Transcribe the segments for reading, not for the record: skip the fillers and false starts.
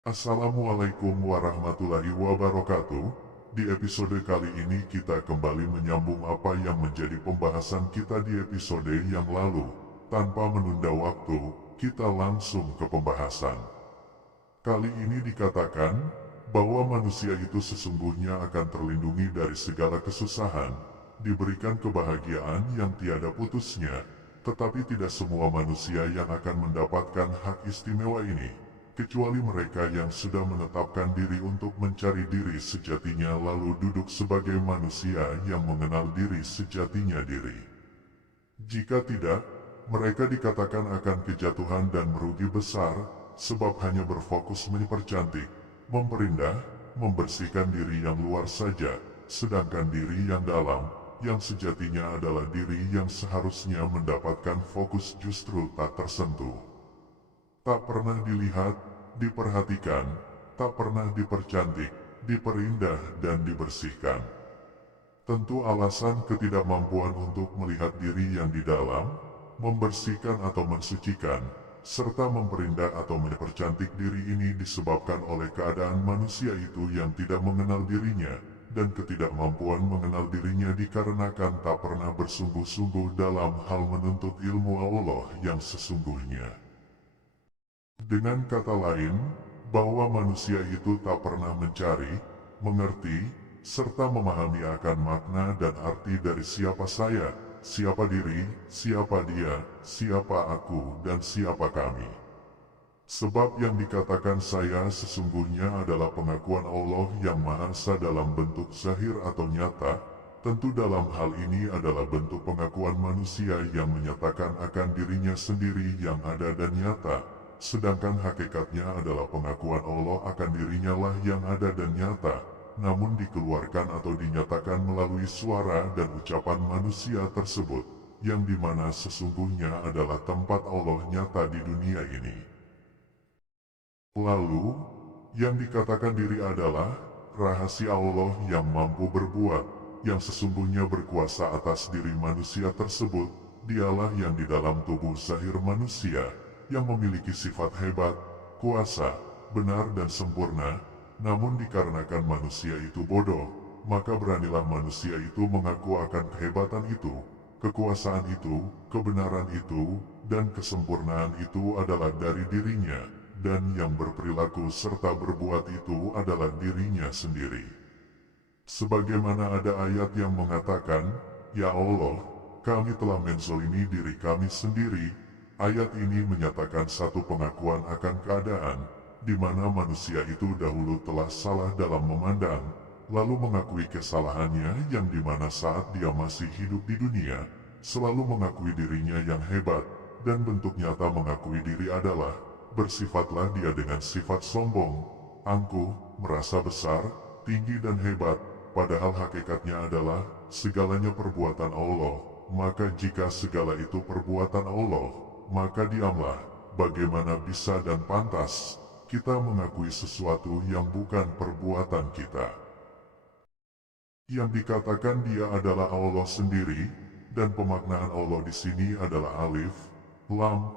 Assalamualaikum warahmatullahi wabarakatuh. Di episode kali ini kita kembali menyambung apa yang menjadi pembahasan kita di episode yang lalu. Tanpa menunda waktu, kita langsung ke pembahasan. Kali ini dikatakan bahwa manusia itu sesungguhnya akan terlindungi dari segala kesusahan, diberikan kebahagiaan yang tiada putusnya, tetapi tidak semua manusia yang akan mendapatkan hak istimewa ini, kecuali mereka yang sudah menetapkan diri untuk mencari diri sejatinya lalu duduk sebagai manusia yang mengenal diri sejatinya diri. Jika tidak, mereka dikatakan akan kejatuhan dan merugi besar, sebab hanya berfokus mempercantik, memperindah, membersihkan diri yang luar saja, sedangkan diri yang dalam, yang sejatinya adalah diri yang seharusnya mendapatkan fokus justru tak tersentuh. Tak pernah dilihat, diperhatikan, tak pernah dipercantik, diperindah dan dibersihkan. Tentu alasan ketidakmampuan untuk melihat diri yang di dalam, membersihkan atau mensucikan, serta memperindah atau mempercantik diri ini disebabkan oleh keadaan manusia itu yang tidak mengenal dirinya, dan ketidakmampuan mengenal dirinya dikarenakan tak pernah bersungguh-sungguh dalam hal menuntut ilmu Allah yang sesungguhnya. Dengan kata lain, bahwa manusia itu tak pernah mencari, mengerti, serta memahami akan makna dan arti dari siapa saya, siapa diri, siapa dia, siapa aku, dan siapa kami. Sebab yang dikatakan saya sesungguhnya adalah pengakuan Allah yang Maha Esa dalam bentuk zahir atau nyata, tentu dalam hal ini adalah bentuk pengakuan manusia yang menyatakan akan dirinya sendiri yang ada dan nyata, sedangkan hakikatnya adalah pengakuan Allah akan dirinya lah yang ada dan nyata, namun dikeluarkan atau dinyatakan melalui suara dan ucapan manusia tersebut, yang dimana sesungguhnya adalah tempat Allah nyata di dunia ini. Lalu, yang dikatakan diri adalah rahasia Allah yang mampu berbuat, yang sesungguhnya berkuasa atas diri manusia tersebut, dialah yang di dalam tubuh zahir manusia, yang memiliki sifat hebat, kuasa, benar dan sempurna, namun dikarenakan manusia itu bodoh, maka beranilah manusia itu mengaku akan kehebatan itu, kekuasaan itu, kebenaran itu, dan kesempurnaan itu adalah dari dirinya, dan yang berperilaku serta berbuat itu adalah dirinya sendiri. Sebagaimana ada ayat yang mengatakan, "Ya Allah, kami telah menzalimi diri kami sendiri." Ayat ini menyatakan satu pengakuan akan keadaan, di mana manusia itu dahulu telah salah dalam memandang, lalu mengakui kesalahannya yang di mana saat dia masih hidup di dunia, selalu mengakui dirinya yang hebat, dan bentuk nyata mengakui diri adalah, bersifatlah dia dengan sifat sombong, angkuh, merasa besar, tinggi dan hebat, padahal hakikatnya adalah, segalanya perbuatan Allah, maka jika segala itu perbuatan Allah, maka diamlah, bagaimana bisa dan pantas, kita mengakui sesuatu yang bukan perbuatan kita. Yang dikatakan dia adalah Allah sendiri, dan pemaknaan Allah di sini adalah alif, lam,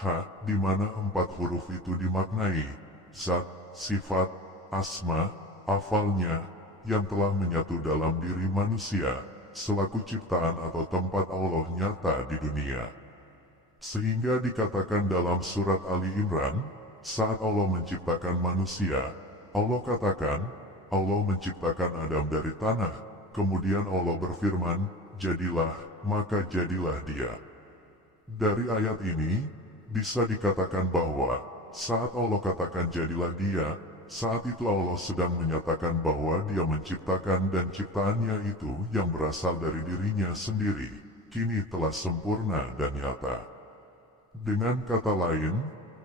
ha, di mana 4 huruf itu dimaknai, zat, sifat, asma, afalnya, yang telah menyatu dalam diri manusia, selaku ciptaan atau tempat Allah nyata di dunia. Sehingga dikatakan dalam surat Ali Imran, saat Allah menciptakan manusia, Allah katakan, Allah menciptakan Adam dari tanah, kemudian Allah berfirman, jadilah, maka jadilah dia. Dari ayat ini, bisa dikatakan bahwa, saat Allah katakan jadilah dia, saat itu Allah sedang menyatakan bahwa dia menciptakan dan ciptaannya itu yang berasal dari dirinya sendiri, kini telah sempurna dan nyata. Dengan kata lain,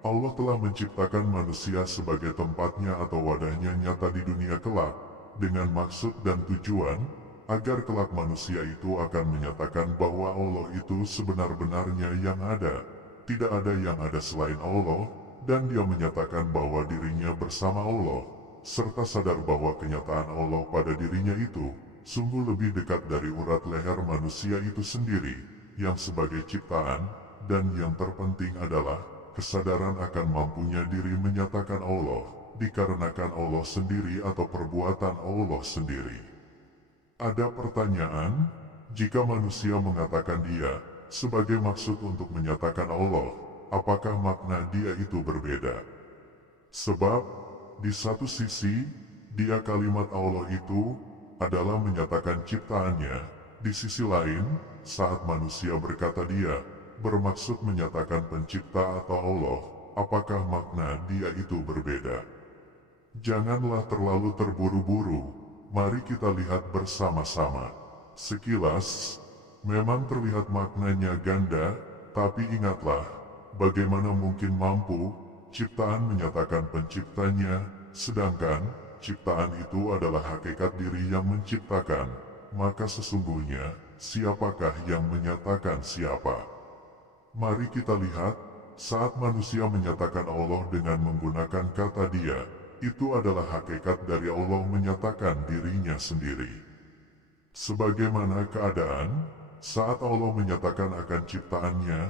Allah telah menciptakan manusia sebagai tempatnya atau wadahnya nyata di dunia kelak, dengan maksud dan tujuan, agar kelak manusia itu akan menyatakan bahwa Allah itu sebenar-benarnya yang ada, tidak ada yang ada selain Allah, dan dia menyatakan bahwa dirinya bersama Allah, serta sadar bahwa kenyataan Allah pada dirinya itu, sungguh lebih dekat dari urat leher manusia itu sendiri, yang sebagai ciptaan, dan yang terpenting adalah, kesadaran akan mampunya diri menyatakan Allah, dikarenakan Allah sendiri atau perbuatan Allah sendiri. Ada pertanyaan, jika manusia mengatakan dia sebagai maksud untuk menyatakan Allah, apakah makna dia itu berbeda? Sebab, di satu sisi, dia kalimat Allah itu adalah menyatakan ciptaannya. Di sisi lain, saat manusia berkata dia bermaksud menyatakan pencipta atau Allah, apakah makna dia itu berbeda? Janganlah terlalu terburu-buru, mari kita lihat bersama-sama. Sekilas, memang terlihat maknanya ganda, tapi ingatlah, bagaimana mungkin mampu ciptaan menyatakan penciptanya, sedangkan ciptaan itu adalah hakikat diri yang menciptakan, maka sesungguhnya, siapakah yang menyatakan siapa? Mari kita lihat, saat manusia menyatakan Allah dengan menggunakan kata dia, itu adalah hakikat dari Allah menyatakan dirinya sendiri. Sebagaimana keadaan, saat Allah menyatakan akan ciptaannya,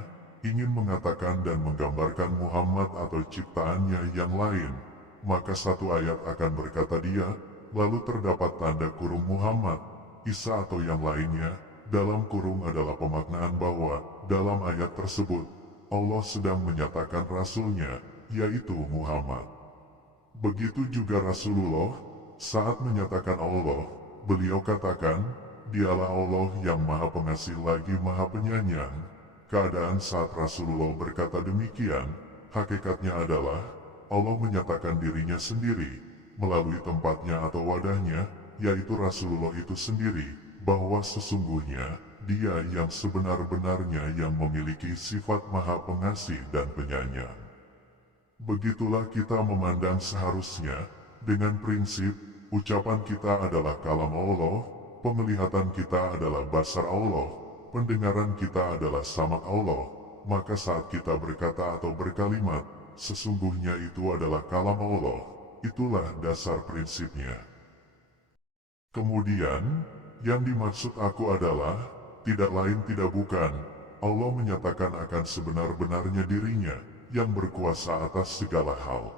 ingin mengatakan dan menggambarkan Muhammad atau ciptaannya yang lain, maka satu ayat akan berkata dia, lalu terdapat tanda kurung Muhammad, Isa atau yang lainnya, dalam kurung adalah pemaknaan bahwa, dalam ayat tersebut, Allah sedang menyatakan Rasulnya, yaitu Muhammad. Begitu juga Rasulullah, saat menyatakan Allah, beliau katakan, dialah Allah yang maha pengasih lagi maha penyayang. Keadaan saat Rasulullah berkata demikian, hakikatnya adalah, Allah menyatakan dirinya sendiri, melalui tempatnya atau wadahnya, yaitu Rasulullah itu sendiri, bahwa sesungguhnya, dia yang sebenar-benarnya yang memiliki sifat maha pengasih dan penyayang. Begitulah kita memandang seharusnya, dengan prinsip, ucapan kita adalah kalam Allah, penglihatan kita adalah basar Allah, pendengaran kita adalah samak Allah, maka saat kita berkata atau berkalimat, sesungguhnya itu adalah kalam Allah, itulah dasar prinsipnya. Kemudian, yang dimaksud aku adalah, tidak lain tidak bukan, Allah menyatakan akan sebenar-benarnya dirinya, yang berkuasa atas segala hal.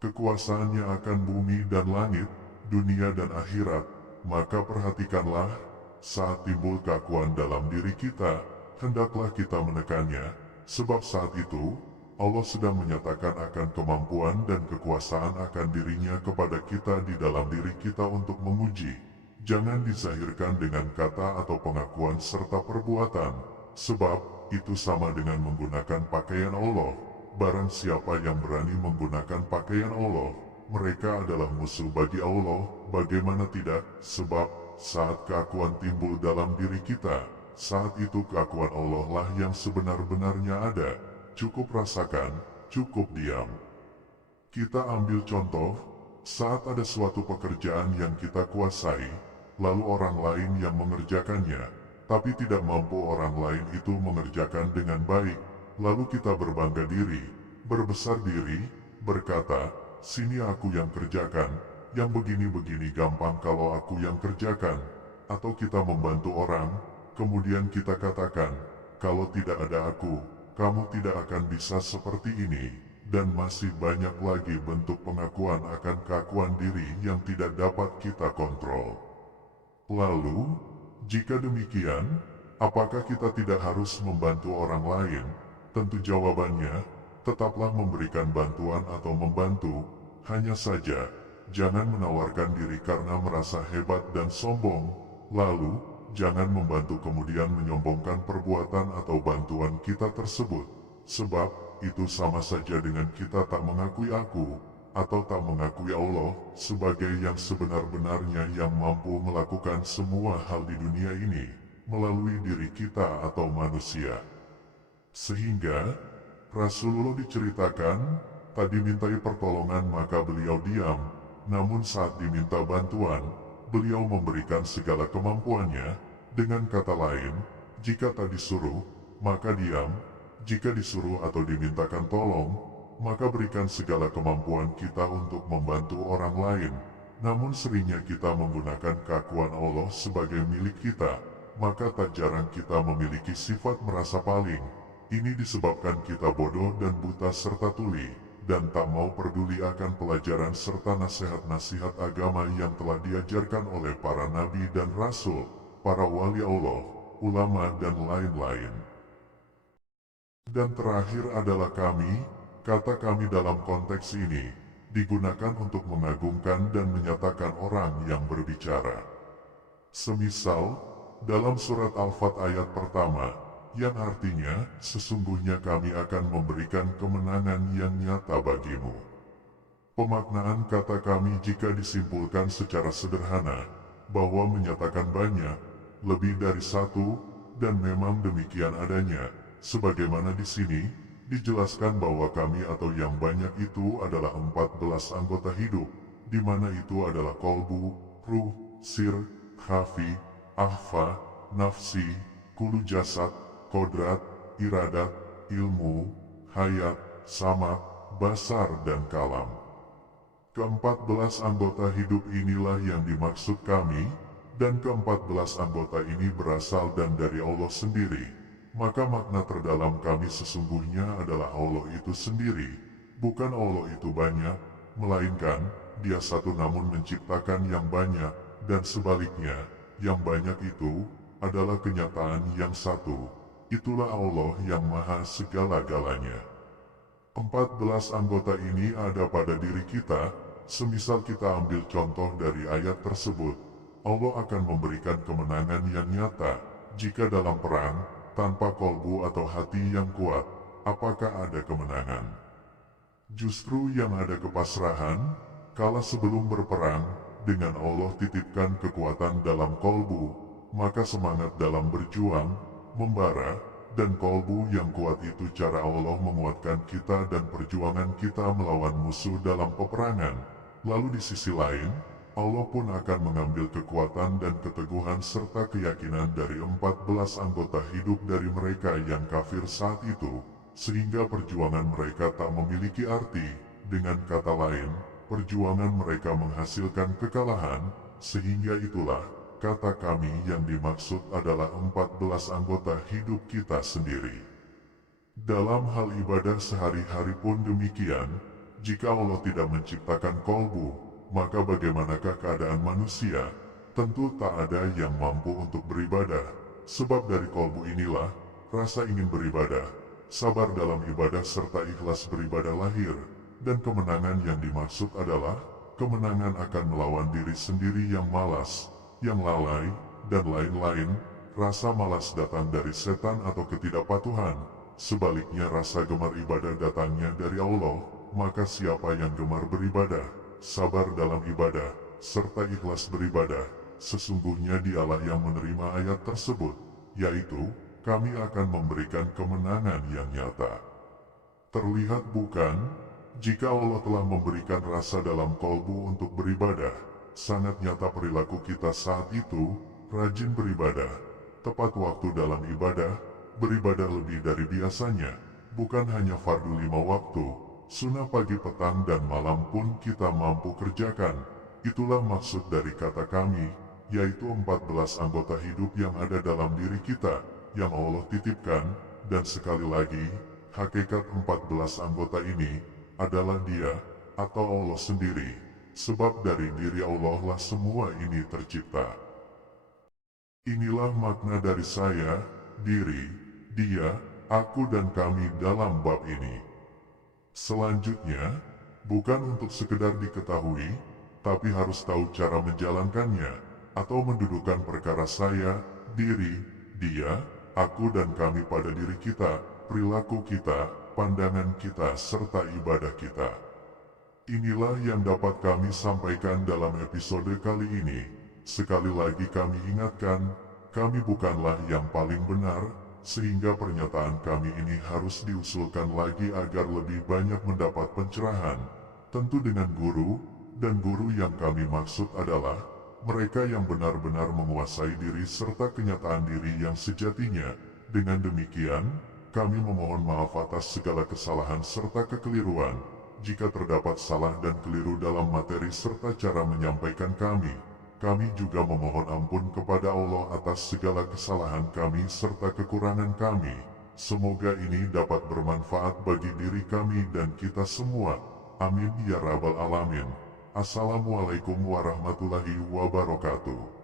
Kekuasaannya akan bumi dan langit, dunia dan akhirat, maka perhatikanlah, saat timbul keakuan dalam diri kita, hendaklah kita menekannya, sebab saat itu, Allah sedang menyatakan akan kemampuan dan kekuasaan akan dirinya kepada kita di dalam diri kita untuk menguji. Jangan dizahirkan dengan kata atau pengakuan serta perbuatan, sebab itu sama dengan menggunakan pakaian Allah. Barang siapa yang berani menggunakan pakaian Allah, mereka adalah musuh bagi Allah. Bagaimana tidak? Sebab saat keakuan timbul dalam diri kita, saat itu keakuan Allah lah yang sebenar-benarnya ada. Cukup rasakan, cukup diam. Kita ambil contoh, saat ada suatu pekerjaan yang kita kuasai, lalu orang lain yang mengerjakannya, tapi tidak mampu orang lain itu mengerjakan dengan baik, lalu kita berbangga diri, berbesar diri, berkata, sini aku yang kerjakan, yang begini-begini gampang kalau aku yang kerjakan, atau kita membantu orang, kemudian kita katakan, kalau tidak ada aku, kamu tidak akan bisa seperti ini, dan masih banyak lagi bentuk pengakuan akan keakuan diri yang tidak dapat kita kontrol. Lalu, jika demikian, apakah kita tidak harus membantu orang lain? Tentu jawabannya, tetaplah memberikan bantuan atau membantu, hanya saja, jangan menawarkan diri karena merasa hebat dan sombong, lalu, jangan membantu kemudian menyombongkan perbuatan atau bantuan kita tersebut, sebab itu sama saja dengan kita tak mengakui aku, atau tak mengakui Allah sebagai yang sebenar-benarnya yang mampu melakukan semua hal di dunia ini, melalui diri kita atau manusia. Sehingga, Rasulullah diceritakan, tak dimintai pertolongan maka beliau diam, namun saat diminta bantuan, beliau memberikan segala kemampuannya, dengan kata lain, jika tak disuruh, maka diam, jika disuruh atau dimintakan tolong, maka berikan segala kemampuan kita untuk membantu orang lain. Namun seringnya kita menggunakan keakuan Allah sebagai milik kita, maka tak jarang kita memiliki sifat merasa paling, Ini disebabkan kita bodoh dan buta serta tuli, dan tak mau peduli akan pelajaran serta nasihat-nasihat agama yang telah diajarkan oleh para nabi dan rasul, para wali Allah, ulama dan lain-lain. Dan terakhir adalah kami, kata kami dalam konteks ini, digunakan untuk mengagungkan dan menyatakan orang yang berbicara. Semisal, dalam surat Al-Fat ayat pertama, yang artinya, sesungguhnya kami akan memberikan kemenangan yang nyata bagimu. Pemaknaan kata kami jika disimpulkan secara sederhana, bahwa menyatakan banyak, lebih dari satu, dan memang demikian adanya, sebagaimana di sini, dijelaskan bahwa kami atau yang banyak itu adalah 14 anggota hidup, di mana itu adalah kolbu, ruh, sir, khafi, ahfa, nafsi, kulu jasad, kodrat, iradat, ilmu, hayat, samak, basar dan kalam. Ke-14 anggota hidup inilah yang dimaksud kami, dan ke-14 anggota ini berasal dan dari Allah sendiri. Maka makna terdalam kami sesungguhnya adalah Allah itu sendiri, bukan Allah itu banyak, melainkan Dia satu namun menciptakan yang banyak, dan sebaliknya, yang banyak itu adalah kenyataan yang satu. Itulah Allah yang maha segala-galanya. 14 anggota ini ada pada diri kita, semisal kita ambil contoh dari ayat tersebut, Allah akan memberikan kemenangan yang nyata, jika dalam perang, tanpa kolbu atau hati yang kuat, apakah ada kemenangan? Justru yang ada kepasrahan, kala sebelum berperang, dengan Allah titipkan kekuatan dalam kolbu, maka semangat dalam berjuang, membara, dan kolbu yang kuat itu cara Allah menguatkan kita dan perjuangan kita melawan musuh dalam peperangan. Lalu di sisi lain, Allah pun akan mengambil kekuatan dan keteguhan serta keyakinan dari 14 anggota hidup dari mereka yang kafir saat itu, sehingga perjuangan mereka tak memiliki arti. Dengan kata lain, perjuangan mereka menghasilkan kekalahan, sehingga itulah kata kami yang dimaksud adalah 14 anggota hidup kita sendiri. Dalam hal ibadah sehari-hari pun demikian, jika Allah tidak menciptakan kolbu, maka bagaimanakah keadaan manusia? Tentu tak ada yang mampu untuk beribadah, sebab dari kolbu inilah rasa ingin beribadah, sabar dalam ibadah serta ikhlas beribadah lahir, dan kemenangan yang dimaksud adalah kemenangan akan melawan diri sendiri yang malas, yang lalai, dan lain-lain. Rasa malas datang dari setan atau ketidakpatuhan, sebaliknya rasa gemar ibadah datangnya dari Allah. Maka siapa yang gemar beribadah, sabar dalam ibadah, serta ikhlas beribadah, sesungguhnya Dialah yang menerima ayat tersebut, yaitu, kami akan memberikan kemenangan yang nyata. Terlihat bukan, jika Allah telah memberikan rasa dalam kolbu untuk beribadah, sangat nyata perilaku kita saat itu, rajin beribadah, tepat waktu dalam ibadah, beribadah lebih dari biasanya, bukan hanya fardu 5 waktu, sunnah pagi petang dan malam pun kita mampu kerjakan. Itulah maksud dari kata kami, yaitu 14 anggota hidup yang ada dalam diri kita, yang Allah titipkan, dan sekali lagi, hakikat 14 anggota ini, adalah Dia, atau Allah sendiri. Sebab dari diri Allah lah semua ini tercipta. Inilah makna dari saya, diri, dia, aku dan kami dalam bab ini. Selanjutnya, bukan untuk sekedar diketahui, tapi harus tahu cara menjalankannya, atau mendudukan perkara saya, diri, dia, aku dan kami pada diri kita, perilaku kita, pandangan kita, serta ibadah kita. Inilah yang dapat kami sampaikan dalam episode kali ini. Sekali lagi kami ingatkan, kami bukanlah yang paling benar, sehingga pernyataan kami ini harus diusulkan lagi agar lebih banyak mendapat pencerahan. Tentu dengan guru, dan guru yang kami maksud adalah mereka yang benar-benar menguasai diri serta kenyataan diri yang sejatinya. Dengan demikian, kami memohon maaf atas segala kesalahan serta kekeliruan. Jika terdapat salah dan keliru dalam materi serta cara menyampaikan kami juga memohon ampun kepada Allah atas segala kesalahan kami serta kekurangan kami. Semoga ini dapat bermanfaat bagi diri kami dan kita semua. Amin ya rabbal alamin. Assalamualaikum warahmatullahi wabarakatuh.